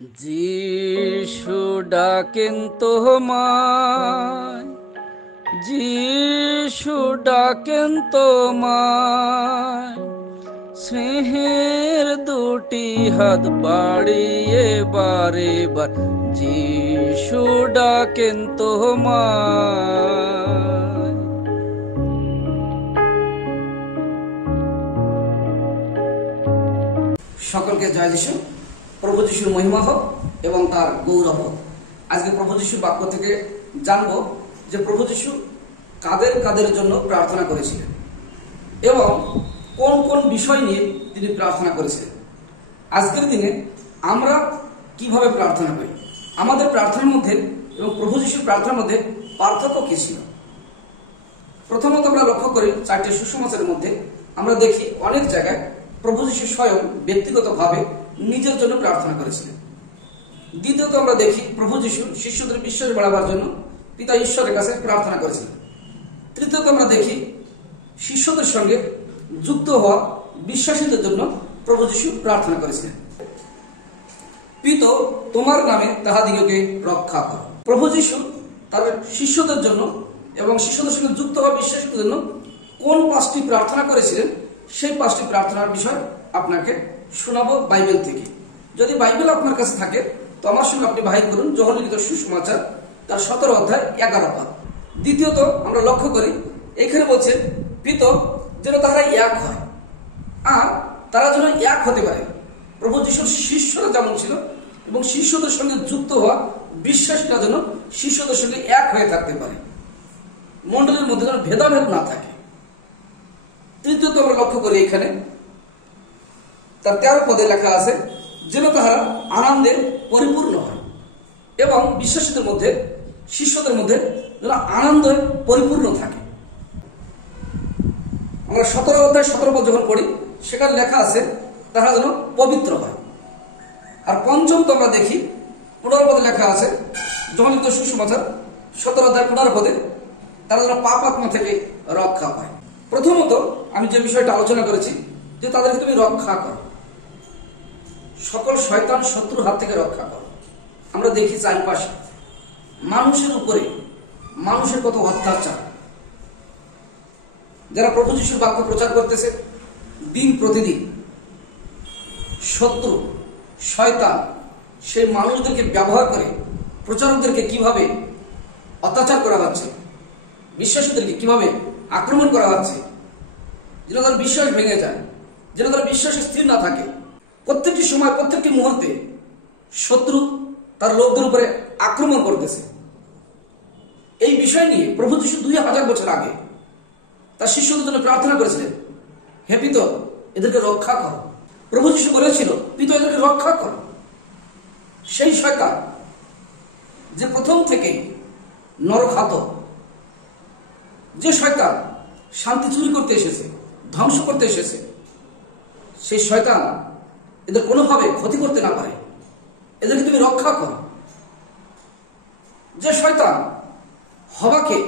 যিশু ডাকেন তোমায়, যিশু ডাকেন তোমায়, স্নেহের দুটি হাত বাড়িয়ে বারে বার যিশু ডাকেন তোমায়। সকলকে জয় যিশু। প্রভু যিশুর মহিমা হোক এবং তার গৌরব হোক। আজকে প্রভু যিশুর বাক্য থেকে জানবো যে প্রভু যিশু কাদের কাদের জন্য প্রার্থনা করেছিলেন এবং কোন কোন বিষয় নিয়ে তিনি প্রার্থনা করেছিলেন। আজকের দিনে আমরা কিভাবে প্রার্থনা করি, আমাদের প্রার্থনার মধ্যে এবং প্রভু যিশুর প্রার্থনার মধ্যে পার্থক্য কি ছিল? প্রথমত আমরা লক্ষ্য করি চারটি সুসমাচারের মধ্যে আমরা দেখি অনেক জায়গায় প্রভু যিশু স্বয়ং ব্যক্তিগতভাবে নিজের জন্য প্রার্থনা করেছিলেন। দ্বিতীয়ত আমরা দেখি প্রভু যিশু শিষ্যদের বিশ্বাস বাড়াবার জন্য পিতা ঈশ্বরের কাছে প্রার্থনা করেছিলেন। তৃতীয়ত আমরা দেখি শিষ্যদের সঙ্গে যুক্ত হওয়া বিশ্বাসীদের জন্য প্রভু যিশু প্রার্থনা করেছিলেন। পিত তোমার নামে তাহাদিগকে রক্ষা করো। প্রভু যিশু তার শিষ্যদের জন্য এবং শিষ্যদের সঙ্গে যুক্ত হওয়া বিশ্বাসীদের জন্য কোন পাঁচটি প্রার্থনা করেছিলেন সেই পাঁচটি প্রার্থনার বিষয় আপনাকে শোনাবো বাইবেল থেকে। যদি বাইবেল আপনার কাছে থাকে তো আমার সঙ্গে আপনি বাহির করুন যোহন লিখিত সুসমাচার তার 17 অধ্যায় 11 পদ। দ্বিতীয়ত আমরা লক্ষ্য করি এখানে বলছে পিত যেন তারা এক হয় আর তারা যেন এক হতে পারে। প্রভু যিশুর শিষ্যরা যেমন ছিল এবং শিষ্যদের সঙ্গে যুক্ত হওয়া বিশ্বাসীরা যেন শিষ্যদের সঙ্গে এক হয়ে থাকতে পারে, মণ্ডলীর মধ্যে যেন ভেদাভেদ না থাকে। তৃতীয়ত আমরা লক্ষ্য করি এখানে তার 13 পদে লেখা আছে যেন তাহারা আনন্দে পরিপূর্ণ হয় এবং বিশ্বাসীদের মধ্যে শিষ্যদের মধ্যে যেন আনন্দে পরিপূর্ণ থাকে। আমরা 17 অধ্যায় 17 পদ যখন পড়ি সেখানে লেখা আছে তারা যেন পবিত্র হয়। আর পঞ্চম তো আমরা দেখি 15 পদে লেখা আছে যোহন লিখিত সুসমাচার 17 অধ্যায় 15 পদে তারা যেন পাপ আত্মা থেকে রক্ষা পায়। প্রথমত আমি যে বিষয়টা আলোচনা করেছি যে তাদেরকে তুমি রক্ষা করো, সকল শয়তান শত্রুর হাত থেকে রক্ষা করো। আমরা দেখি চারপাশে মানুষের উপরে মানুষের কত অত্যাচার, যারা প্রভু যিশুর বাক্য প্রচার করতেছে দিন প্রতিদিন শত্রু শয়তান সেই মানুষদেরকে ব্যবহার করে প্রচারকদেরকে কিভাবে অত্যাচার করা হচ্ছে, বিশ্বাসীদেরকে কিভাবে আক্রমণ করা হচ্ছে, যেন তার বিশ্বাস ভেঙে যায়, যেন তার বিশ্বাসে স্থির না থাকে। প্রত্যেকটি সময় প্রত্যেকটি মুহূর্তে শত্রু তার লোকদের উপরে আক্রমণ করতেছে। এই বিষয় নিয়ে প্রভু যিশু 2000 বছর আগে তার শিষ্যদের জন্য প্রার্থনা করেছিলেন, হে পিত এদেরকে রক্ষা করো। প্রভু যিশু বলেছিল পিত এদেরকে রক্ষা করো। সেই শয়তান যে প্রথম থেকে নরখাত, যে শয়তান শান্তি চুরি করতে এসেছে, ধ্বংস করতে এসেছে, সেই শয়তান এদের কোনোভাবে ক্ষতি করতে না পারে, এদেরকে তুমি রক্ষা করো। যে শয়তান হওয়াকে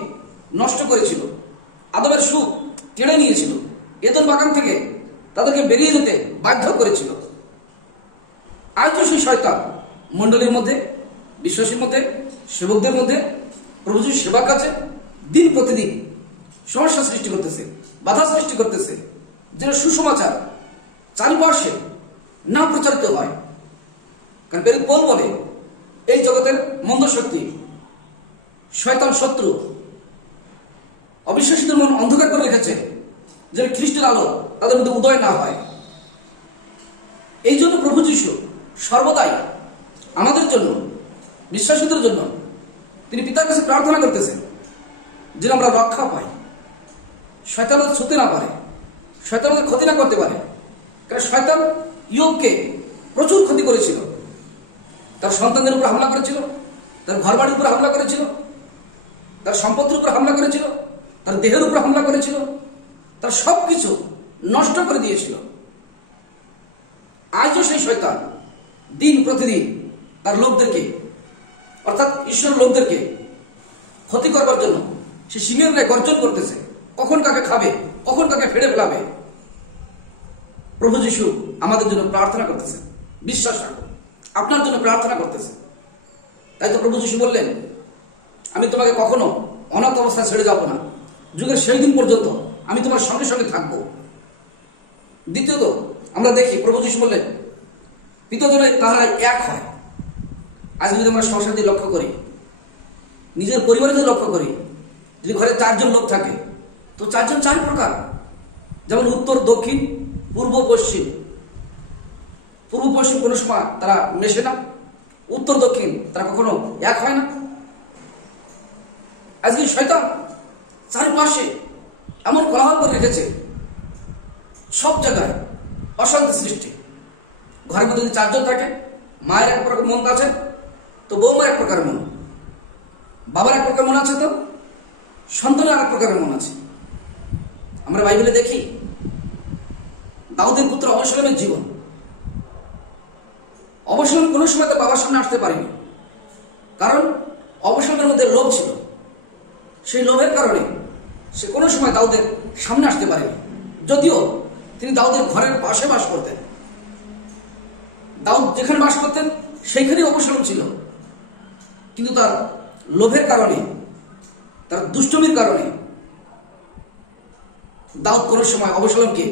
নষ্ট করেছিল, আদমের সুখ কেড়ে নিয়েছিল, এদেন বাগান থেকে তাদেরকে বেরিয়ে যেতে বাধ্য করেছিল, আজও সেই শয়তান মণ্ডলীর মধ্যে বিশ্বাসীর মধ্যে সেবকদের মধ্যে প্রভু যিশুর সেবার কাছে দিন প্রতিদিন সমস্যা সৃষ্টি করতেছে, বাধা সৃষ্টি করতেছে, যেন সুসমাচার চারিপাশে না প্রচারিত হয়। কারণ প্রেরিত পৌল বলে এই জগতের মন্দ শক্তি শয়তান শত্রু অবিশ্বাসীদের মন অন্ধকার করে রেখেছে যেন খ্রিস্টের আলো তাদের মধ্যে উদয় না হয়। এই জন্য প্রভু যিশু সর্বদাই আমাদের জন্য বিশ্বাসীদের জন্য তিনি পিতার কাছে প্রার্থনা করতেছেন যেন আমরা রক্ষা পাই, শয়তান ছুঁতে না পারে, শয়তান ক্ষতি না করতে পারে। কারণ শয়তান ইয়োবকে প্রচুর ক্ষতি করেছিল, তার সন্তানদের উপর হামলা করেছিল, তার ঘর বাড়ির উপর হামলা করেছিল, তার সম্পত্তির উপর হামলা করেছিল, তার দেহের উপর হামলা করেছিল, তার সবকিছু নষ্ট করে দিয়েছিল। আজও সেই শয়তান দিন প্রতিদিন তার লোকদেরকে অর্থাৎ ঈশ্বরের লোকদেরকে ক্ষতি করবার জন্য সে সিংহের ন্যায় গর্জন করতেছে, কখন কাকে খাবে, কখন কাকে ফেড়ে ফেলাবে। প্রভু যিশু আমাদের জন্য প্রার্থনা করতেছেন, বিশ্বাস রাখুন। আপনার জন্য প্রার্থনা করতেছে। তাই তো প্রভু যিশু বললেন, আমি তোমাকে কখনো অনাথ অবস্থায় ছেড়ে যাব না, যুগের সেই দিন পর্যন্ত আমি তোমার সঙ্গে সঙ্গে থাকবো। দ্বিতীয়ত আমরা দেখি প্রভু যিশু বললেন, পিতাজনে তাহারা এক হয়। আজ যদি আমরা সংসার দিয়ে লক্ষ্য করি, নিজের পরিবারে যদি লক্ষ্য করি, যদি ঘরে 4 জন লোক থাকে তো 4 জন 4 প্রকার, যেমন উত্তর, দক্ষিণ, পূর্ব, পশ্চিম। পূর্ব পশ্চিম কোনো সময় তারা মেশে না, উত্তর দক্ষিণ তারা কখনো এক হয় না। আজকে শয়তান চারিপাশে এমন কোলাহল করে রেখেছে, সব জায়গায় অশান্তি সৃষ্টি। ঘরের মধ্যে যদি 4 জন থাকে, মায়ের এক প্রকার মন আছে তো বৌমার এক প্রকার মন, বাবার এক প্রকার মন আছে তো সন্তানের এক প্রকারের মন আছে। আমরা বাইবেলে দেখি দাউদের পুত্র অবসলমের জীবন। অবসলম কোনো সময় তার বাবার সামনে আসতে পারেনি, কারণ অবসলমের মধ্যে লোভ ছিল। সেই লোভের কারণে সে কোনো সময় দাউদের সামনে আসতে পারেনি, যদিও তিনি দাউদের ঘরের পাশে বাস করতেন। দাউদ যেখানে বাস করতেন সেইখানেই অবসলম ছিল, কিন্তু তার লোভের কারণে, তার দুষ্টমির কারণে দাউদ কোনো সময় অবসলমকে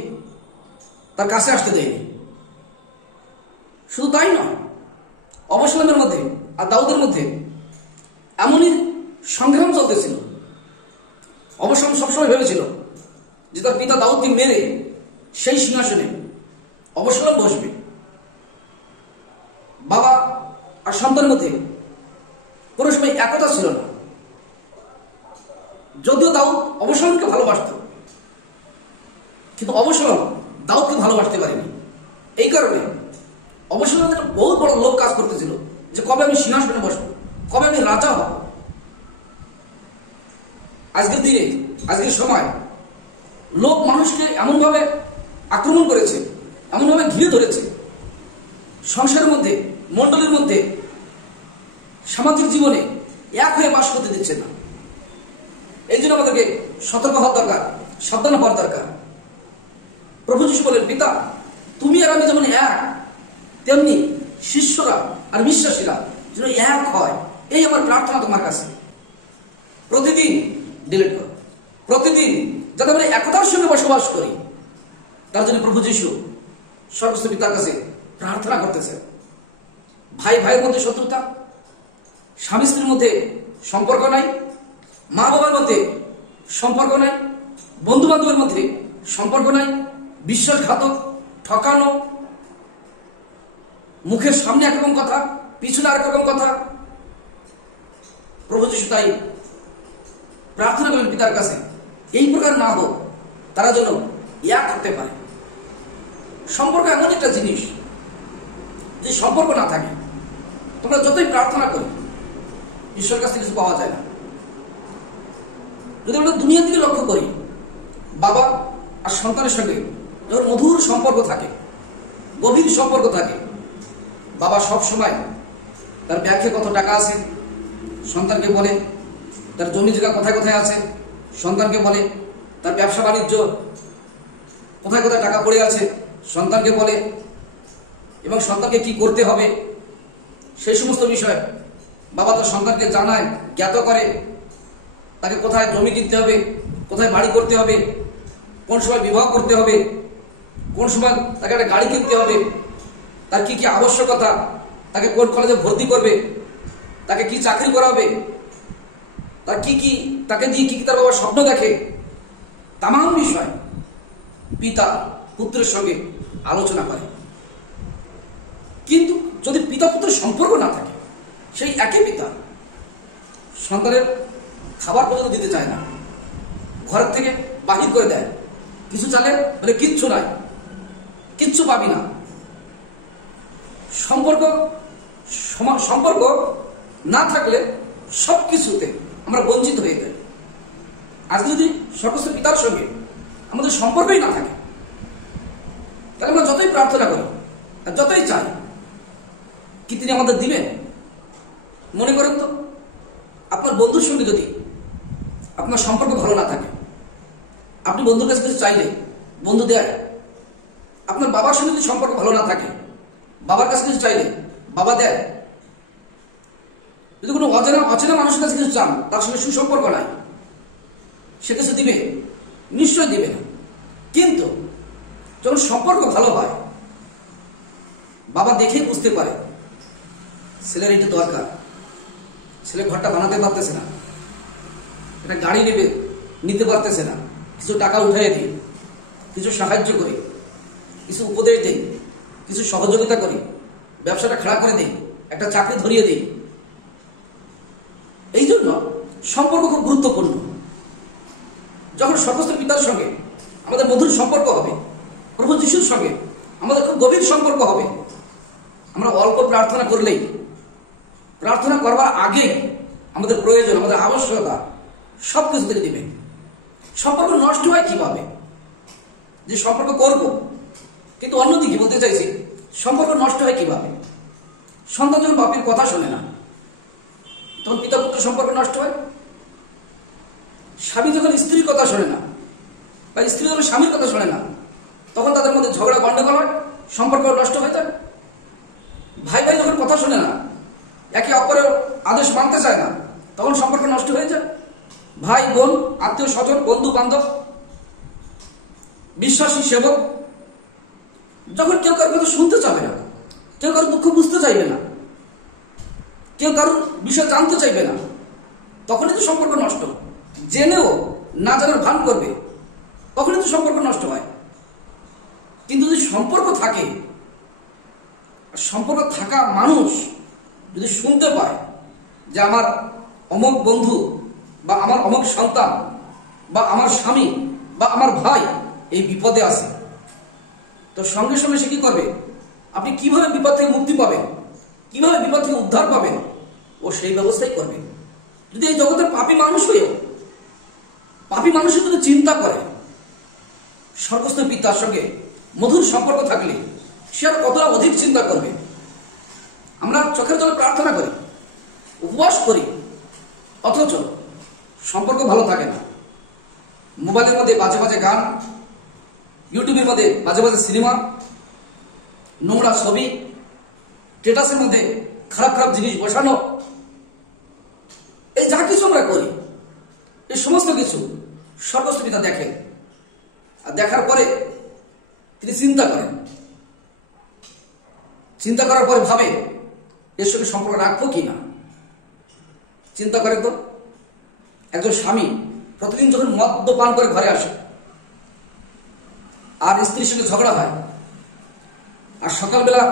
তার কাছে আসতে দেয়নি। শুধু তাই নয়, অবসলমের মধ্যে আর দাউদের মধ্যে এমনই সংগ্রাম চলতেছিল। অবসলম সবসময় ভেবেছিল যে তার পিতা দাউদকে মেরে সেই সিংহাসনে অবসলম বসবে। বাবা আর সন্তানের মধ্যে কোনো সময় একতা ছিল না। যদিও দাউদ অবসলমকে ভালোবাসত, কিন্তু অবসলম দাউদকে ভালোবাসতে পারেনি। এই কারণে অবসলমের একটা বহুত বড় লোক কাজ করতেছিল যে কবে আমি সিংহাসনে বসবো, কবে আমি রাজা হব। আজকের দিনে, আজকের সময় লোক মানুষকে এমনভাবে আক্রমণ করেছে, এমনভাবে ঘিরে ধরেছে, সংসারের মধ্যে, মণ্ডলীর মধ্যে, সামাজিক জীবনে এক হয়ে বাস করতে দিচ্ছে না। এই জন্য আমাদেরকে সতর্ক হওয়া দরকার, সাবধান হওয়ার দরকার। প্রভু যিশু বলেন, পিতা তুমি আর আমি যেমন এক, তেমনি শিষ্যরা আর বিশ্বাসীরা যেন এক হয়। এই আমার প্রার্থনা তোমার কাছে। প্রতিদিন ডিলিট করো, প্রতিদিন যাতে আমরা একতার সঙ্গে বসবাস করি, তার জন্য প্রভু যিশু সর্বস্ব পিতার কাছে প্রার্থনা করতেছে। ভাই ভাইয়ের মধ্যে শত্রুতা, স্বামী স্ত্রীর মধ্যে সম্পর্ক নাই, মা বাবার মধ্যে সম্পর্ক নাই, বন্ধু বান্ধবের মধ্যে সম্পর্ক নাই, বিশ্বাসঘাতক, ঠকানো, মুখের সামনে একরকম কথা, পিছনে আরেক রকম কথা। প্রভু যিশু তাই প্রার্থনা করেন পিতার কাছে, এই প্রকার না হোক, তারা যেন এক হতে পারে। সম্পর্ক এমন একটা জিনিস যে সম্পর্ক না থাকে, তোমরা যতই প্রার্থনা করি ঈশ্বরের কাছে কিছু পাওয়া যায় না। যদি আমরা দুনিয়ার দিকে লক্ষ্য করি, বাবা আর সন্তানের সঙ্গে যখন মধুর সম্পর্ক থাকে, গভীর সম্পর্ক থাকে, বাবা সব সময় তার ব্যাংকে কত টাকা আছে সন্তানকে বলে, তার জমি জায়গা কোথায় কোথায় আছে সন্তানকে বলে, তার ব্যবসা বাণিজ্য কোথায় কোথায় টাকা পড়ে আছে সন্তানকে বলে, এবং সন্তানকে কি করতে হবে সেই সমস্ত বিষয় বাবা তার সন্তানকে জানায়, জ্ঞাত করে। তাকে কোথায় জমি কিনতে হবে, কোথায় বাড়ি করতে হবে, কোন সময় বিবাহ করতে হবে, কোন সময় তাকে একটা গাড়ি কিনতে হবে, তার কি কি আবশ্যকতা, তাকে কোন কলেজে ভর্তি করবে, তাকে কি চাকরি করাবে, তার কি কি, তাকে দিয়ে কি কি তার বাবা স্বপ্ন দেখে, তামাম বিষয় পিতা পুত্রের সঙ্গে আলোচনা করে। কিন্তু যদি পিতা পুত্রের সম্পর্ক না থাকে, সেই একই পিতা সন্তানের খাবার পর্যন্ত দিতে চায় না, ঘরের থেকে বাহির করে দেয়, কিছু চালে বলে কিচ্ছু নাই, কিচ্ছু পাবি না। সম্পর্ক সম্পর্ক না থাকলে সবকিছুতে আমরা বঞ্চিত হয়ে যাই। আজকে যদি সর্বস্ব পিতার সঙ্গে আমাদের সম্পর্কই না থাকে, তাহলে আমরা যতই প্রার্থনা করি আর যতই চাই, কি তিনি আমাদের দিবেন? মনে করেন তো, আপনার বন্ধুর সঙ্গে যদি আপনার সম্পর্ক ভালো না থাকে, আপনি বন্ধুর কাছে কিছু চাইলে বন্ধু দেয়। আপনার বাবার সঙ্গে যদি সম্পর্ক ভালো না থাকে, বাবার কাছে কিছু চাইলে বাবা দেয়। যদি কোনো অচেনা অচেনা মানুষের কাছে কিছু চান, তার সঙ্গে সুসম্পর্ক নাই, সে কিছু দিবে? নিশ্চয় দিবে না। কিন্তু যখন সম্পর্ক ভালো হয়, বাবা দেখেই বুঝতে পারে ছেলের এটা দরকার, ছেলে ঘরটা বানাতে পারতেছে না, একটা গাড়ি নিতে পারতেছে না, কিছু টাকা উঠাই দিই, কিছু সাহায্য করি, কিছু উপদেশ দিই, কিছু সহযোগিতা করি, ব্যবসাটা খাড়া করে দিই, একটা চাকরি ধরিয়ে দিই। এই জন্য সম্পর্ক খুব গুরুত্বপূর্ণ। যখন স্বর্গস্থ পিতার সঙ্গে আমাদের মধুর সম্পর্ক হবে, প্রভু যিশুর সঙ্গে আমাদের খুব গভীর সম্পর্ক হবে, আমরা অল্প প্রার্থনা করলেই, প্রার্থনা করবার আগে আমাদের প্রয়োজন, আমাদের আবশ্যকতা সবকিছু থেকে দিবে। সম্পর্ক নষ্ট হয় কিভাবে? যে সম্পর্ক করব, কিন্তু অন্যদিকে বলতে চাইছি, সম্পর্ক নষ্ট হয় কিভাবে? সন্তান যখন বাপের কথা শোনে না, তখন পিতা পুত্র সম্পর্ক নষ্ট হয়। স্বামী যখন স্ত্রীর কথা শোনে না, বা স্ত্রী যখন স্বামীর কথা শোনে না, তখন তাদের মধ্যে ঝগড়া গন্ডগোল হয়, সম্পর্ক নষ্ট হয়ে যায়। ভাই ভাই যখন কথা শোনে না, একে অপরের আদেশ মানতে চায় না, তখন সম্পর্ক নষ্ট হয়ে যায়। ভাই বোন, আত্মীয় স্বজন, বন্ধু বান্ধব, বিশ্বাসী সেবক, যখন কেউ কারোর কথা শুনতে চাবে না, কেউ কারোর দুঃখ বুঝতে চাইবে না, কেউ কারোর বিষয় জানতে চাইবে না, তখনই তো সম্পর্ক নষ্ট। জেনেও না জানার ভান করবে, তখনই তো সম্পর্ক নষ্ট হয়। কিন্তু যদি সম্পর্ক থাকে, সম্পর্ক থাকা মানুষ যদি শুনতে পায় যে আমার অমুক বন্ধু বা আমার অমুক সন্তান বা আমার স্বামী বা আমার ভাই এই বিপদে আছে, তো সঙ্গে সঙ্গে সে কি করবে? আপনি কিভাবে বিপদ থেকে মুক্তি পাবেন, কিভাবে বিপদ থেকে উদ্ধার পাবেন, ও সেই ব্যবস্থাই করবে। যদি এই জগতের পাপী মানুষ হয়েও, পাপী মানুষের যদি চিন্তা করে, স্বর্গস্থ পিতার সঙ্গে মধুর সম্পর্ক থাকলে সে আর কতটা অধিক চিন্তা করবে। আমরা চোখের জলে প্রার্থনা করি, উপবাস করি, অথচ সম্পর্ক ভালো থাকে না। মোবাইলের মধ্যে বাজে বাজে গান, ইউটিউবের মধ্যে বাজে বাজে সিনেমা, নোংরা ছবি, স্ট্যাটাসের মধ্যে খারাপ খারাপ জিনিস বসানো, এই যা কিছু আমরা করি, এই সমস্ত কিছু স্বর্গস্থ পিতা দেখেন। আর দেখার পরে তিনি চিন্তা করেন, চিন্তা করার পরে ভাবে এর সঙ্গে সম্পর্ক রাখবো কিনা। চিন্তা করেন তো, একজন স্বামী প্রতিদিন যখন মদ্যপান করে ঘরে আসে আর স্ত্রীর সঙ্গে ঝগড়া হয়, আর সকালবেলা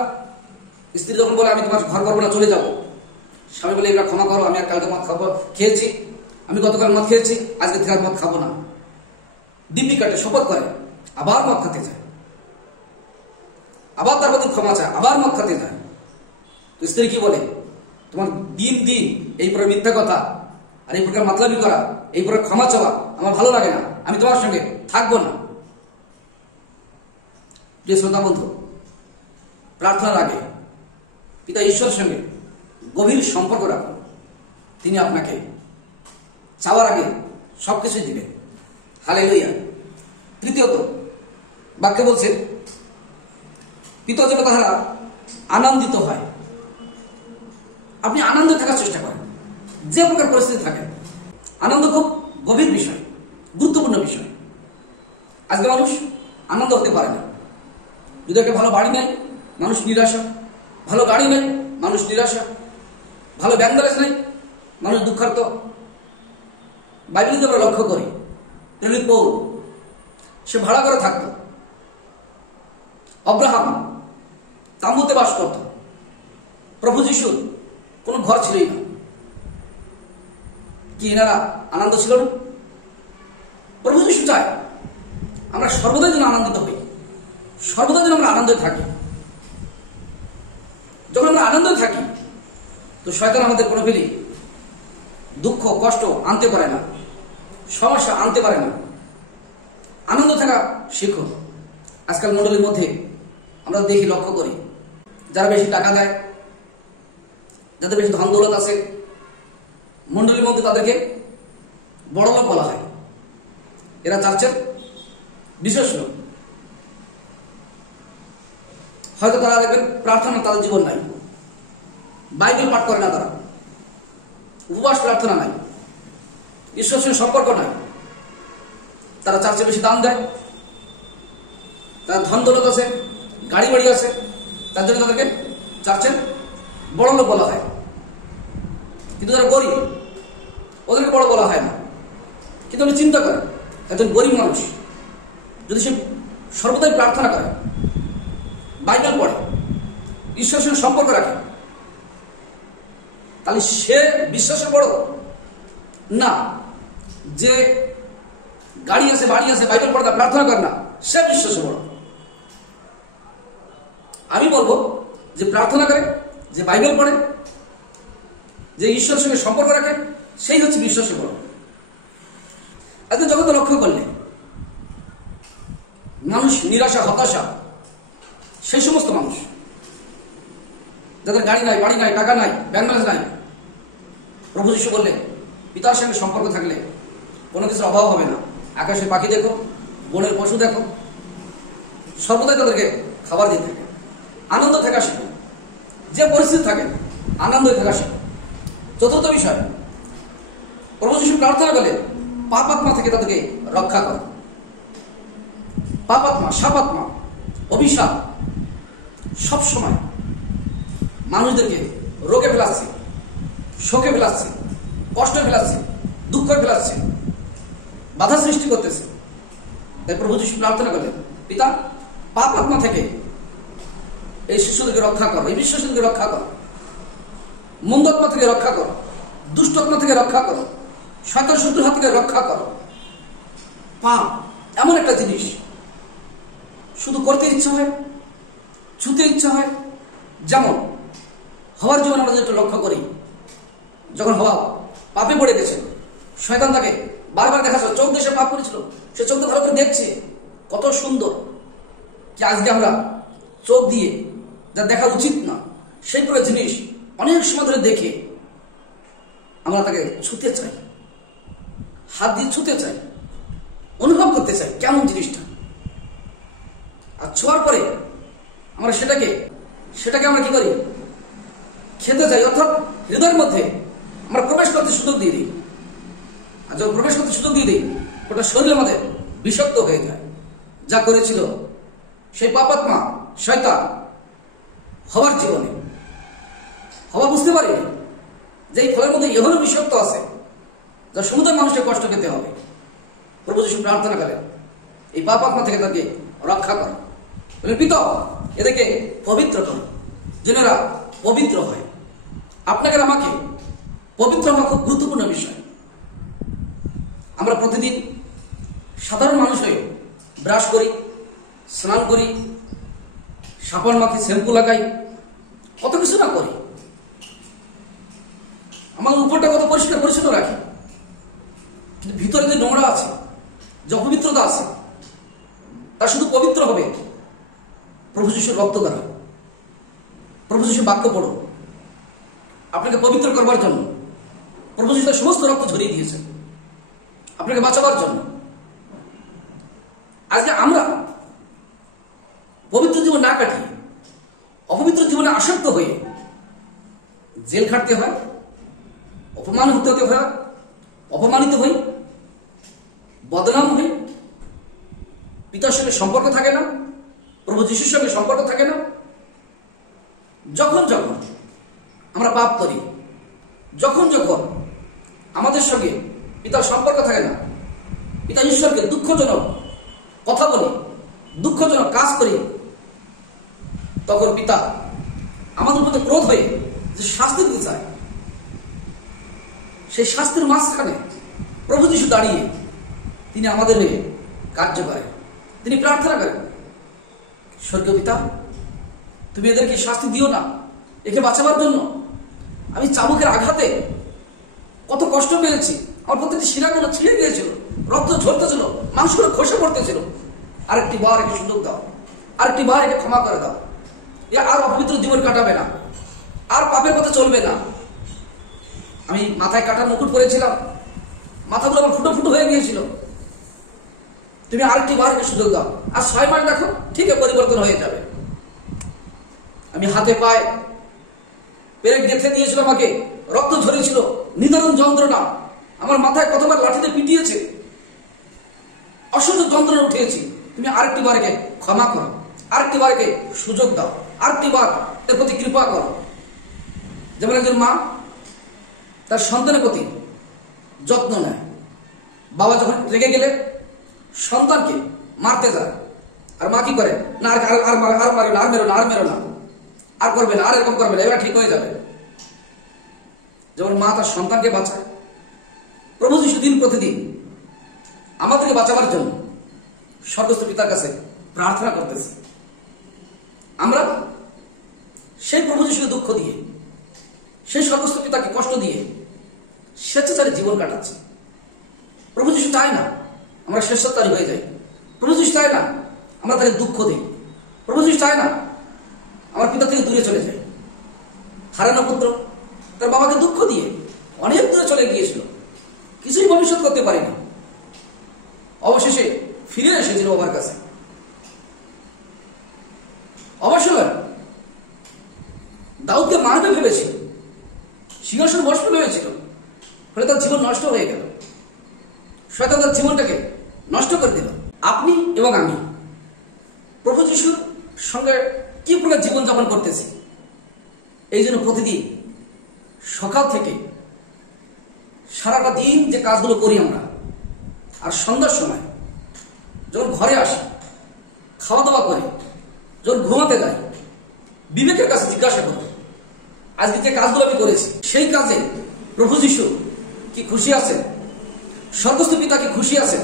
স্ত্রী যখন বলে আমি তোমার ঘর করবো না, চলে যাবো, স্বামী বলে এগুলো ক্ষমা করো, আমি আর কালকে মদ খাবো, খেয়েছি, আমি গতকাল মদ খেয়েছি, আজকে থেকে আর মদ খাবো না, দিব্যি কাটে, শপথ করে, আবার মদ খেতে যায়, আবার তার প্রতি ক্ষমা চায়, আবার মদ খেতে যায়। তো স্ত্রী কি বলে? তোমার দিন দিন এই প্রকার মিথ্যা কথা আর এই প্রকার মাতলামি করা, এই প্রকার ক্ষমা চাওয়া আমার ভালো লাগে না, আমি তোমার সঙ্গে থাকবো না। প্রিয় শ্রোতা বন্ধু, প্রার্থনার আগে পিতা ঈশ্বরের সঙ্গে গভীর সম্পর্ক রাখুন। তিনি আপনাকে চাওয়ার আগে সবকিছু দিবেন। হালেলুয়া। তৃতীয়ত বাক্যে বলছে, পিতা যেন তাহারা আনন্দিত হয়। আপনি আনন্দে থাকার চেষ্টা করেন, যে প্রকার পরিস্থিতি থাকে। আনন্দ খুব গভীর বিষয়, গুরুত্বপূর্ণ বিষয়। আজকে মানুষ আনন্দ হতে পারে না। যদি একটা ভালো বাড়ি নেই, মানুষ নিরাশা, ভালো গাড়ি নেই, মানুষ নিরাশা, ভালো ব্যাংক ব্যালেন্স নেই, মানুষ দুঃখার্ত। বাইবেলে আমরা লক্ষ্য করি, প্রেরিত পৌল সে ভাড়া করে থাকত, আব্রাহাম তাঁবুতে বাস করত, প্রভু যিশুর কোনো ঘর ছিলই না। কি এনারা আনন্দ ছিল না? প্রভু যিশু চায় আমরা সর্বদাই যেন আনন্দিত হই, সর্বদা যেন আমরা আনন্দে থাকি। যখন আমরা আনন্দে থাকি, তো শয়তান আমাদের কোনো ফেলি দুঃখ কষ্ট আনতে পারে না, সমস্যা আনতে পারে না। আনন্দ থাকা শিখো। আজকাল মণ্ডলীর মধ্যে আমরা দেখি, লক্ষ্য করি, যারা বেশি টাকা দেয়, যাদের বেশি ধন দৌলত আছে, মণ্ডলীর মধ্যে তাদেরকে বড় লোক বলা হয়। এরা চার্চের বিশেষ লোক। হয়তো তারা দেখবেন প্রার্থনা তাদের জীবন নাই, বাইবেল পাঠ করে না, তারা উপবাস প্রার্থনা নাই, ঈশ্বরের সঙ্গে সম্পর্ক নাই, তারা চার্চে বেশি দান দেয়, তার ধন দৌলত আছে, গাড়ি বাড়ি আছে, তার জন্য তাদেরকে চার্চের বড় লোক বলা হয়। কিন্তু যারা গরিব ওদেরকে বড় বলা হয় না। কিন্তু আমি চিন্তা করি, একজন গরিব মানুষ যদি সে সর্বদাই প্রার্থনা করে, বাইবেল পড়ে, ঈশ্বরের সঙ্গে সম্পর্ক রাখে, তাহলে সে বিশ্বাসের বড় না যে গাড়ি আছে, বাড়ি আছে, বাইবেল পড়ে প্রার্থনা করে না, সে বিশ্বাসের বড়। আমি বলবো যে প্রার্থনা করে, যে বাইবেল পড়ে, যে ঈশ্বরের সঙ্গে সম্পর্ক রাখে, সেই হচ্ছে বিশ্বাসের বড়। আজকে জগতে লক্ষ্য করলে মানুষ নিরাশা, হতাশা, সেই সমস্ত মানুষ যাদের গাড়ি নাই, বাড়ি নাই, টাকা নাই, ব্যাংক ব্যালেন্স নাই, প্রভু যিশু বললেন পিতার সঙ্গে সম্পর্ক থাকলে কোনো কিছুর অভাব হবে না। আকাশের পাখি দেখো, বনের পশু দেখো, সর্বদাই তাদেরকে খাবার দিয়ে থাকে, আনন্দ থাকা শেখো, যে পরিস্থিতি থাকে আনন্দ থাকা শেখো। চতুর্থ বিষয়, প্রভু যিশু প্রার্থনা করলেন পাপাত্মা থেকে তাদেরকে রক্ষা করো। পাপাত্মা, সাপাত্মা, অভিশাপ সবসময় মানুষদেরকে রোগে ফেলাচ্ছে, শোকে ফেলাচ্ছে, কষ্টে ফেলাচ্ছে, দুঃখ ফেলাচ্ছে, বাধা সৃষ্টি করতেছে। তাই প্রভু যিশু প্রার্থনা করলেন পিতা পাপাত্মা থেকে এই শিশুদেরকে রক্ষা করো, এই বিশ্বাসীদেরকে রক্ষা করো, মন্দাত্মা থেকে রক্ষা করো, দুষ্টাত্মা থেকে রক্ষা করো, শয়তান শত্রুর হাত থেকে রক্ষা করো। পাপ এমন একটা জিনিস, শুধু করতে ইচ্ছা হয়, ছুতে ইচ্ছা হয়। যেমন হওয়ার জীবন আমরা যেটা লক্ষ্য করি, যখন হওয়া পাপে পড়ে গেছে, শয়তান তাকে বারবার দেখাচ্ছে, চোখ দেশে পাপ করেছিল, সে চোখ ভালো করে দেখছে কত সুন্দর, কি আজকে আমরা চোখ দিয়ে যা দেখা উচিত না সেই পুরো জিনিস অনেক সময় ধরে দেখে আমরা তাকে ছুতে চাই, হাত দিয়ে ছুতে চাই, অনুভব করতে চাই কেমন জিনিসটা। আর ছোঁয়ার পরে আমরা সেটাকে আমরা কি করি, খেতে চাই, অর্থাৎ হৃদয়ের মধ্যে আমরা প্রবেশ করতে সুযোগ দিয়ে দিই। আর যখন প্রবেশ করতে সুযোগ দিয়ে দিই, ওটা শরীরের মধ্যে বিষাক্ত হয়ে যায়। যা করেছিল সেই পাপাত্মা শয়তান হওয়ার জীবনে, হওয়া বুঝতে পারিনি যে এই ফলের মধ্যে এহনো বিষাক্ত আছে, যা সমুদ্র মানুষকে কষ্ট পেতে হবে। প্রভু যিশু প্রার্থনা করেন এই পাপাত্মা থেকে তাকে রক্ষা করে, পিতা এদেরকে পবিত্র করো, যেন এরা পবিত্র হয়। আপনাকে আমাকে পবিত্র হওয়া খুব গুরুত্বপূর্ণ বিষয়। আমরা প্রতিদিন সাধারণ মানুষ হয়ে ব্রাশ করি, স্নান করি, সাবান মাখি, শ্যাম্পু লাগাই, কত কিছু না করি, আমার উপরটা কত পরিষ্কার পরিচ্ছন্ন রাখি, কিন্তু ভিতরে যে নোংরা আছে, যে অপবিত্রতা আছে, তা শুধু পবিত্র হবে প্রভু যিশুর রক্ত দ্বারা। প্রভু যিশুর বাক্য পড়ো, আপনাকে পবিত্র করবার জন্য প্রভু যিশু তার সমস্ত রক্ত ঝরিয়ে দিয়েছেন আপনাকে বাঁচাবার জন্য। আজকে আমরা পবিত্র জীবন না কাটিয়ে অপবিত্র জীবনে আসক্ত হয়ে জেল খাটতে হয়, অপমান হতে হয়, অপমানিত হই, বদনাম হই, পিতার সঙ্গে সম্পর্ক থাকে না, প্রভু যিশুর সঙ্গে সম্পর্ক থাকে না। যখন যখন আমরা পাপ করি, যখন যখন আমাদের সঙ্গে পিতার সম্পর্ক থাকে না, পিতা ঈশ্বরকে দুঃখজনক কথা বলি, দুঃখজনক কাজ করি, তখন পিতা আমাদের মধ্যে ক্রোধ হয়ে যে শাস্তি দিতে চায়, সেই শাস্তির মাঝখানে প্রভু যিশু দাঁড়িয়ে তিনি আমাদের হয়ে কার্য করেন, তিনি প্রার্থনা করেন, স্বর্গীয় পিতা তুমি এদেরকে শাস্তি দিও না, একে বাঁচাবার জন্য আমি চাবুকের আঘাতে কত কষ্ট পেয়েছি, আমার প্রত্যেকটি শিরাগুলো ছিঁড়ে গিয়েছিল, রক্ত ঝরতেছিল, মাংসগুলো খসে পড়তেছিল। আরেকটি বার একে সুযোগ দাও, আরেকটি বার একে ক্ষমা করে দাও, এ আর অপবিত্র জীবন কাটাবে না, আর পাপের পথে চলবে না। আমি মাথায় কাটার মুকুট পরেছিলাম, মাথাগুলো আমার ফুটো ফুটো হয়ে গিয়েছিল, তুমি আরেকটি বার একে সুযোগ দাও, আর 6 মাস দেখো ঠিক পরিবর্তন হয়ে যাবে। আমি হাতে পায়ে পেরেক গেঁথে দিয়েছিল আমাকে, রক্ত ঝরেছিল, নিদারুণ যন্ত্রণা, আমার মাথায় কতবার লাঠিতে পিটিয়েছে, অসহ্য যন্ত্রণা উঠেছি। তুমি আরেকটি বারকে ক্ষমা করো, আরেকটি বারকে সুযোগ দাও, আরেকটি বার এর প্রতি কৃপা করো। যেমন একজন মা তার সন্তানের প্রতি যত্ন নেয়। বাবা যখন রেগে গেলে সন্তানকে মারতে যায়, আর মা কি করে, না আর মারো না, আর মেরো না, আর মেরো না, আর করবে না, আর এরকম করবে না, এবার ঠিক হয়ে যাবে। যেমন মা তার সন্তানকে বাঁচায়, প্রভু যিশু দিন প্রতিদিন আমাদেরকে বাঁচাবার জন্য স্বর্গস্থ পিতার কাছে প্রার্থনা করতেছে। আমরা সেই প্রভু যিশুকে দুঃখ দিয়ে, সেই স্বর্গস্থ পিতাকে কষ্ট দিয়ে স্বেচ্ছাচারী জীবন কাটাচ্ছি। প্রভু যিশু চায় না আমরা স্বেচ্ছাচারী হয়ে যাই। প্রভু যিশু চায় না আমরা তাকে দুঃখ দিই। প্রভু যিশু চায় না আমার পিতা থেকে দূরে চলে যায়। হারানো পুত্র তার বাবাকে দুঃখ দিয়ে অনেক দূরে চলে গিয়েছিল, কিছুই ভবিষ্যৎ করতে পারেনি, অবশেষে ফিরে এসেছিল বাবার কাছে। অবশ্যই দাউদকে মারবে ভেবেছিল, সিংহাসন বসবে ভেবেছিল, ফলে তার জীবন নষ্ট হয়ে গেল। শয়তান তার জীবনটাকে নষ্ট করে দিল। আপনি এবং আমি প্রভু যিশুর সঙ্গে কি প্রকার জীবনযাপন করতেছি, এই জন্য প্রতিদিন সকাল থেকে সারাটা দিন যে কাজগুলো করি আমরা, আর সন্ধ্যার সময় যখন ঘরে আসি, খাওয়া দাওয়া করে যখন ঘুমাতে যাই, বিবেকের কাছে জিজ্ঞাসা করি আজকে যে কাজগুলো আমি করেছি সেই কাজে প্রভু যিশু কি খুশি আছেন, স্বর্গস্থ পিতা কি খুশি আছেন।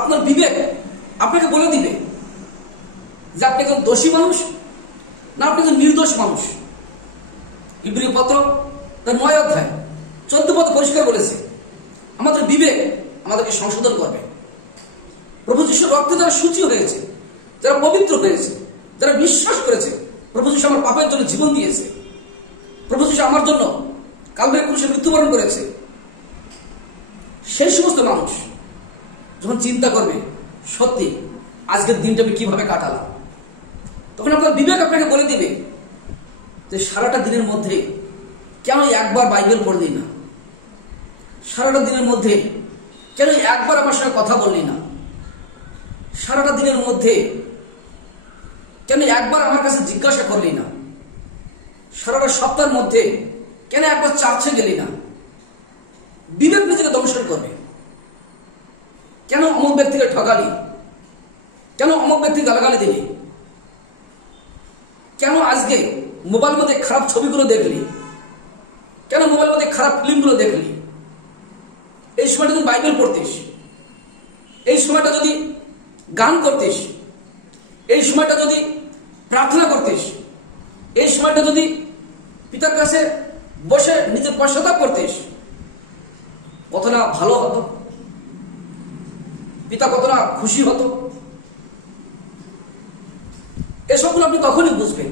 আপনার বিবেক আপনাকে বলে দিবে যে আপনি একজন দোষী মানুষ না আপনি একজন নির্দোষ মানুষ। ইব্রি পত্র তার 9 অধ্যায় 14 পদ পরিষ্কার বলেছে আমাদের বিবেক আমাদেরকে সংশোধন করবে। প্রভু যিশুর রক্তে যারা সূচি হয়েছে, যারা পবিত্র হয়েছে, যারা বিশ্বাস করেছে প্রভু যিশু আমার পাপের জন্য জীবন দিয়েছে, প্রভু যিশু আমার জন্য কালভারি ক্রুশে মৃত্যুবরণ করেছে, সেই সমস্ত মানুষ যখন চিন্তা করবে সত্যি আজকের দিনটা আমি কিভাবে কাটালাম, তখন আপনার বিবেক আপনাকে বলে দিবে যে সারাটা দিনের মধ্যে কেন একবার বাইবেল পড়লি না, সারাটা দিনের মধ্যে কেন একবার আমার সঙ্গে কথা বললি না, সারাটা দিনের মধ্যে কেন একবার আমার কাছে জিজ্ঞাসা করলি না, সারাটা সপ্তাহের মধ্যে কেন একবার চার্চে গেলি না। বিবেক নিজেকে দংশন করবে। কেন অমুক ব্যক্তিকে ঠকালি, কেন অমুক ব্যক্তি গালাগালি দিলি, কেন আজকে মোবাইল মধ্যে খারাপ ছবিগুলো দেখলি, কেন মোবাইল মধ্যে খারাপ ফিল্মগুলো দেখলি। এই সময়টা যদি বাইবেল পড়তিস, এই সময়টা যদি গান করতিস, এই সময়টা যদি প্রার্থনা করতিস, এই সময়টা যদি পিতার কাছে বসে নিজের পশ্চাতাপ করতিস, কত না ভালো হতো, পিতা কত না খুশি হতো। এসবগুলো আপনি তখনই বুঝবেন।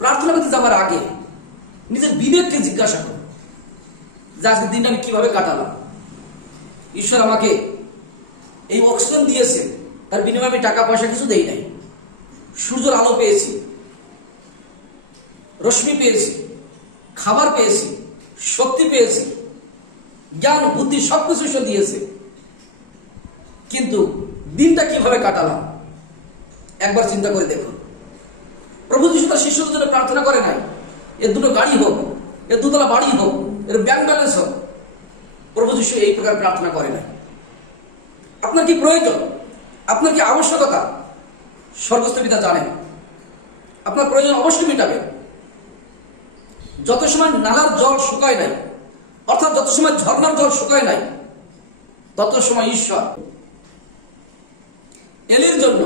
প্রার্থনা করতে যাবার আগে নিজের বিবেককে জিজ্ঞাসা করুন যে আজকের দিনটা আমি কিভাবে কাটালাম। ঈশ্বর আমাকে এই অক্সিজেন দিয়েছে, তার বিনিময়ে আমি টাকা পয়সা কিছু দেই নাই। সূর্যের আলো পেয়েছি, রশ্মি পেয়েছি, খাবার পেয়েছি, শক্তি পেয়েছি, জ্ঞান বুদ্ধি সবকিছু ঈশ্বর দিয়েছে, কিন্তু দিনটা কিভাবে কাটালাম একবার চিন্তা করে দেখুন। প্রভু যিশু তার শিষ্যদের জন্য প্রার্থনা করে নাই এর দুটো গাড়ি হোক, এর দুতলা বাড়ি হোক, এর ব্যাংক ব্যালেন্স হোক। প্রভু যিশু এই প্রকার প্রার্থনা করে নাই। আপনার কি প্রয়োজন, আপনার কি আবশ্যকতা স্বর্গস্থ পিতা জানেন। আপনার প্রয়োজন অবশ্যই মেটাবে। যত সময় নালার জল শুকায় নাই, অর্থাৎ যত সময় ঝর্ণার জল শুকায় নাই, তত সময় ঈশ্বর এলির জন্য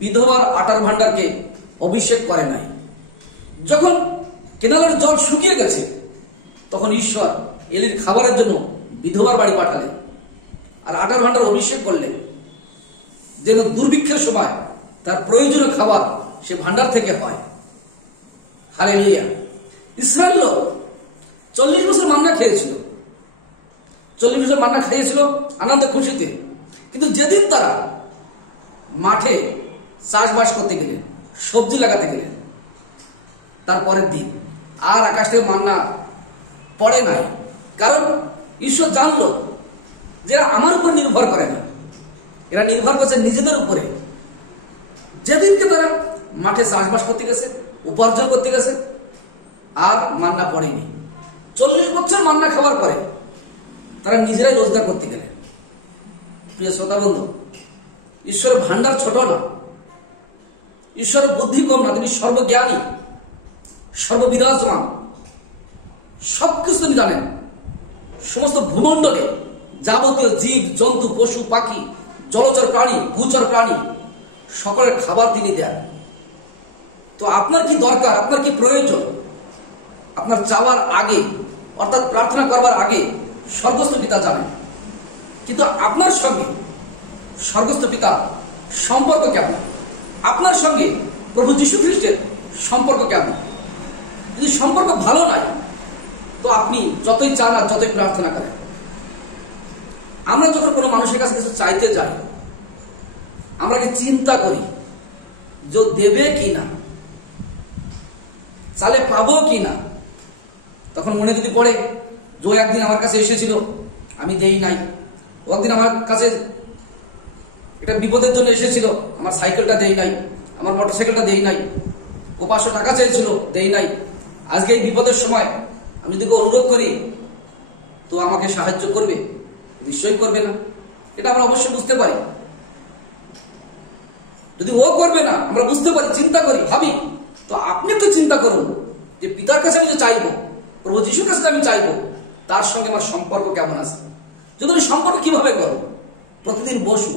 বিধবার আটার ভান্ডারকে অভিষেক করে নাই। যখন কেনালের জল শুকিয়ে গেছে, তখন ঈশ্বর এলির খাবারের জন্য বিধবার বাড়ি পাঠালেন আর আটার ভান্ডার অভিষেক করলেন, যেন দুর্ভিক্ষের সময় তার প্রয়োজনীয় খাবার সে ভান্ডার থেকে হয়। হালেলুয়া। ইসরায়েল লোক 40 বছর মান্না খেয়েছিল, 40 বছর মান্না খেয়েছিল আনন্দে খুশিতে, কিন্তু যেদিন তারা মাঠে চাষবাস করতে গেলেন, সবজি লাগাতে গেলেন, তারপরের দিন আর আকাশ থেকে মান্না পড়ে নাই, কারণ ঈশ্বর জানলো যে এরা আমার উপর নির্ভর করে না, এরা নির্ভর করছে নিজেদের উপরে। যেদিনকে তারা মাঠে চাষবাস করতে গেছে, উপার্জন করতে গেছে, আর মান্না পড়েনি। 40 বছর মান্না খাওয়ার পরে তারা নিজেরাই রোজগার করতে গেলেন। প্রিয় শ্রোতা বন্ধু, ঈশ্বরের ভান্ডার ছোট না, ঈশ্বরের বুদ্ধি কম না, তিনি সর্বজ্ঞানী, সর্ববিরাজমান, সবকিছু তিনি জানেন। সমস্ত ভূমণ্ডলে যাবতীয় জীব জন্তু পশু পাখি জলচর প্রাণী ভূচর প্রাণী সকলের খাবার তিনি দেন। তো আপনার কি দরকার, আপনার কি প্রয়োজন, আপনার চাওয়ার আগে অর্থাৎ প্রার্থনা করবার আগে স্বর্গস্থ পিতা জানেন। কিন্তু আপনার সঙ্গে স্বর্গস্থ পিতা সম্পর্ক কেমন, আপনার সঙ্গে প্রভু যীশু খ্রিস্টের সম্পর্ক কেমন? যদি সম্পর্ক ভালো নাই, তো আপনি যতই চান আর যতই প্রার্থনা করেন। আমরা যখন কোনো মানুষের কাছে কিছু চাইতে যাই, আমরা কি চিন্তা করি যে দেবে কি না, চালে পাবো কি না? তখন মনে যদি পড়ে যে একদিন আমার কাছে এসেছিল, আমি দেই নাই, ও একদিন আমার কাছে এটা বিপদের জন্য এসেছিল, আমার সাইকেলটা দেই নাই, আমার মোটরসাইকেলটা দেই নাই, ও 500 টাকা চেয়েছিল, দেই নাই, আজকে এই বিপদের সময় আমি যদি অনুরোধ করি তো আমাকে সাহায্য করবে? নিশ্চয়ই করবে না। এটা আমরা অবশ্যই বুঝতে পারি। যদি ও করবে না, আমরা বুঝতে পারি, চিন্তা করি, ভাবি, তো আপনি তো চিন্তা করুন যে পিতার কাছে আমি যে চাইবো, প্রভু যীশুর কাছে আমি চাইবো, তার সঙ্গে আমার সম্পর্ক কেমন আছে। যদি আমি সম্পর্ক কিভাবে করো, প্রতিদিন বসু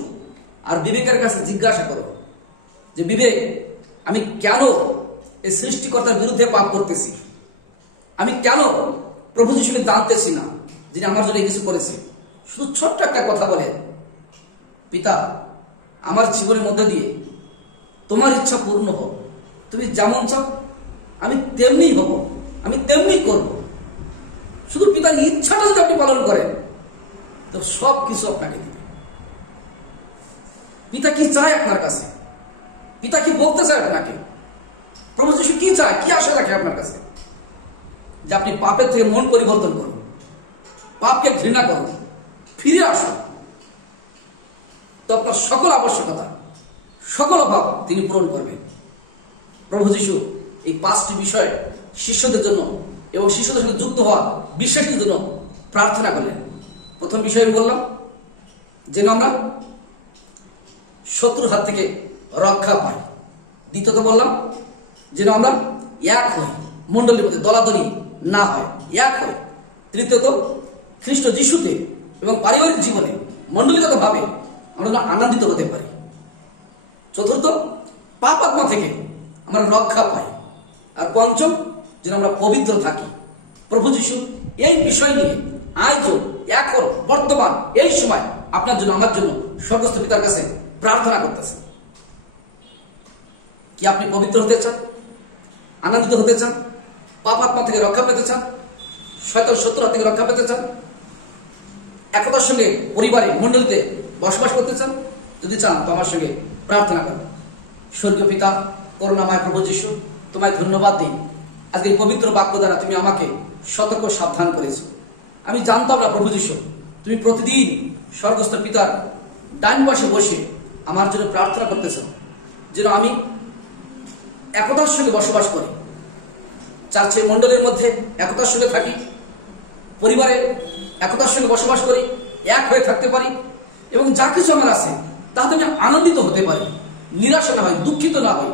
আর বিবেকের কাছে জিজ্ঞাসা করো যে বিবেক, আমি কেন এই সৃষ্টিকর্তার বিরুদ্ধে পাপ করতেছি? আমি কেন প্রভু যীশুকে জানতেছি না, যিনি আমার জন্য কিছু করেছে? শুধু ছোট্ট একটা কথা বলে, পিতা, আমার জীবনের মধ্যে দিয়ে তোমার ইচ্ছা পূর্ণ হোক, তুমি যেমন চাও আমি তেমনি হব, আমি তেমনি করব। শুধু পিতার ইচ্ছাটা যদি আপনি পালন করেন, তো সব কিছু আপনাকে দিবে। পিতা কি চায় আপনার কাছে? পিতা কি বলতে চায় আপনাকে? প্রভু যীশু কি চায়, কি আশা রাখে আপনার কাছে? যে আপনি পাপের থেকে মন পরিবর্তন করুন, পাপকে ঘৃণা করুন, ফিরে আসুন, তো আপনার সকল আবশ্যকতা, সকল অভাব তিনি পূরণ করবেন। প্রভু যীশু এই 5টি বিষয় শিষ্যদের জন্য এবং শিষ্যদের সঙ্গে যুক্ত হওয়া বিশ্বাসীদের জন্য প্রার্থনা করলেন। প্রথম বিষয় আমি বললাম, যেন আমরা শত্রুর হাত থেকে রক্ষা পাই। দ্বিতীয়ত বললাম, যেন আমরা এক হই, মণ্ডলীর মধ্যে দলাদলি না হয়, এক হই। তৃতীয়ত, খ্রিস্ট যিশুতে এবং পারিবারিক জীবনে মণ্ডলীগত ভাবে আমরা আনন্দিত হতে পারি। চতুর্থ, পাপ আত্মা থেকে আমরা রক্ষা পাই। আর পঞ্চম, যেন আমরা পবিত্র থাকি। প্রভু যীশু এই বিষয় নিয়ে আজও এখন বর্তমান এই সময় আপনার জন্য আমার জন্য স্বর্গস্থ পিতার কাছে প্রার্থনা করতেছে। কি আপনি পবিত্র হতে চান, আনন্দিত হতে চান, পাপ আত্মা থেকে রক্ষা পেতে চান, শয়তান শত্রুর হাত থেকে রক্ষা পেতে চান, একতার সঙ্গে পরিবারে মণ্ডলীতে বসবাস করতে চান? যদি চান তো আমার সঙ্গে প্রার্থনা করুন। স্বর্গীয় পিতা, করুণাময় প্রভু যীশু, তোমায় ধন্যবাদ দিই। আজকে এই পবিত্র বাক্য দ্বারা তুমি আমাকে সতর্ক সাবধান করেছো। আমি জানতাম না প্রভু যীশু, তুমি প্রতিদিন স্বর্গস্থ পিতার ডান পাশে বসে আমার জন্য প্রার্থনা করতেছো, যেন আমি একতার সঙ্গে বসবাস করি, চার্চের মণ্ডলের মধ্যে একতার সঙ্গে থাকি, পরিবারে একতার সঙ্গে বসবাস করি, এক হয়ে থাকতে পারি, এবং যা কিছু আমার আছে তাতে আমি আনন্দিত হতে পারি, নিরাশা না হয়, দুঃখিত না হয়।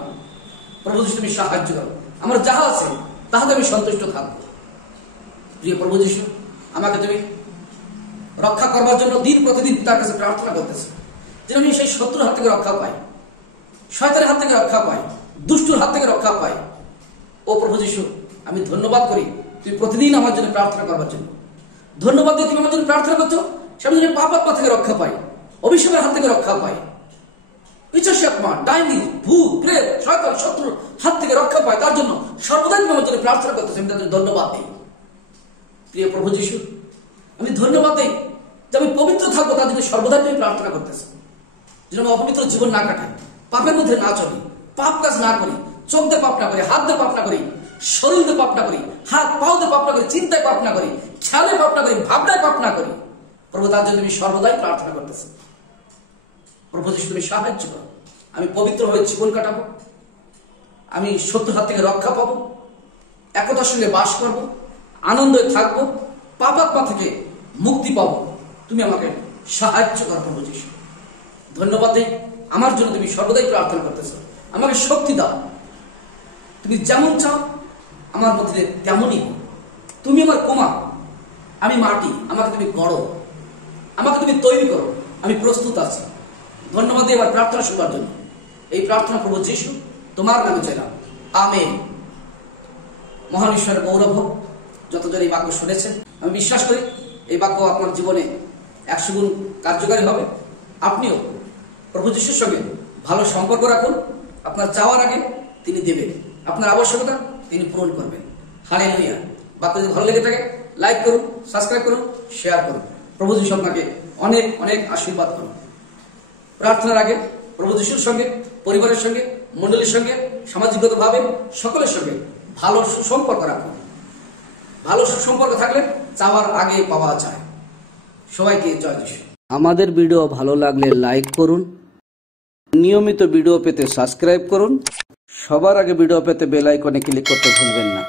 প্রভু যীশু তুমি সাহায্য করো, আমার যাহা আছে তাহাতে আমি সন্তুষ্ট থাকবো। প্রিয় প্রভু যীশু, আমাকে তুমি রক্ষা করবার জন্য দিন প্রতিদিন তার কাছে প্রার্থনা করতেছি, যেন আমি সেই শত্রুর হাত থেকে রক্ষা পাই, শয়তানের হাত থেকে রক্ষা পাই, দুষ্টুর হাত থেকে রক্ষা পাই। ও প্রভু যীশু, আমি ধন্যবাদ করি তুমি প্রতিদিন আমার জন্য প্রার্থনা করবার জন্য। ধন্যবাদ দিয়ে তুমি আমার জন্য প্রার্থনা করছো, সে আমি যেন পাপ আত্মা থেকে রক্ষা পাই, অভিশাপের হাত থেকে রক্ষা পাই, পিশাচী আত্মা, ডাইনি, ভূত, প্রেত, শয়তান, শত্রুর হাত থেকে রক্ষা পাই, তার জন্য সর্বদাই তুমি আমার জন্য প্রার্থনা করতেছো। আমি তার জন্য ধন্যবাদ দিই। প্রিয় প্রভু যীশু, আমি ধন্যবাদ দিই যে আমি পবিত্র থাকবো, তার জন্য সর্বদাই তুমি প্রার্থনা করতেছো, যেন আমি অপবিত্র জীবন না কাটাই, পাপের মধ্যে না চলি, পাপ কাজ না করি, চোখ দিয়ে পাপ না করি, হাত দিয়ে পাপ না করি, শরীরে পাপ না করি, হাত পাওতে পাপ না করি, চিন্তায় পাপ না করি, খেয়ালে পাপ না করি, ভাবনায় পাপ না করি। প্রভু তার জন্য আমি সর্বদাই প্রার্থনা করতেছি। প্রভু যিশু তুমি সাহায্য করো, আমি পবিত্র হয়ে জীবন কাটাবো, আমি শত্রুর হাত থেকে রক্ষা পাবো, একতার সঙ্গে বাস করবো, আনন্দে থাকবো, পাপাত্মা থেকে মুক্তি পাবো। তুমি আমাকে সাহায্য করো প্রভু যিশু। ধন্যবাদ দিই, আমার জন্য তুমি সর্বদাই প্রার্থনা করতেছো। আমাকে শক্তি দাও, তুমি যেমন চাও আমার মধ্যে তেমনই হোক। তুমি আমার কোমা, আমি মাটি, আমাকে তুমি গড়ো, আমাকে তুমি তৈরি করো, আমি প্রস্তুত আছি। ধন্যবাদ দিই আমার প্রার্থনা শোনার জন্য। এই প্রার্থনা প্রভু যিশু তোমার নামে চাইলাম, আমেন। মহান ঈশ্বরের গৌরব হোক। যতজন এই বাক্য শুনেছেন, আমি বিশ্বাস করি এই বাক্য আপনার জীবনে 100 গুণ কার্যকারী হবে। আপনিও প্রভু যিশুর সঙ্গে ভালো সম্পর্ক রাখুন। আপনার চাওয়ার আগে তিনি দেবেন, আপনার আবশ্যকতা তিনি পূরণ করবেন। হালেলুয়া। বাক্য যদি ভালো লেগে থাকে লাইক করুন, সাবস্ক্রাইব করুন, শেয়ার করুন। প্রভু যিশু আপনাকে অনেক অনেক আশীর্বাদ করুন। প্রার্থনার আগে প্রভু যিশুর সঙ্গে, পরিবারের সঙ্গে, মণ্ডলীর সঙ্গে, সামাজিকগতভাবে সকলের সঙ্গে ভালো সুসম্পর্ক রাখুন। ভালো সুসম্পর্ক থাকলে চাওয়ার আগে পাওয়া যায়। সবাইকে জয় যিশু। আমাদের ভিডিও ভালো লাগলে লাইক করুন, নিয়মিত ভিডিও পেতে সাবস্ক্রাইব করুন, সবার আগে ভিডিও পেতে বেল আইকনে ক্লিক করতে ভুলবেন না।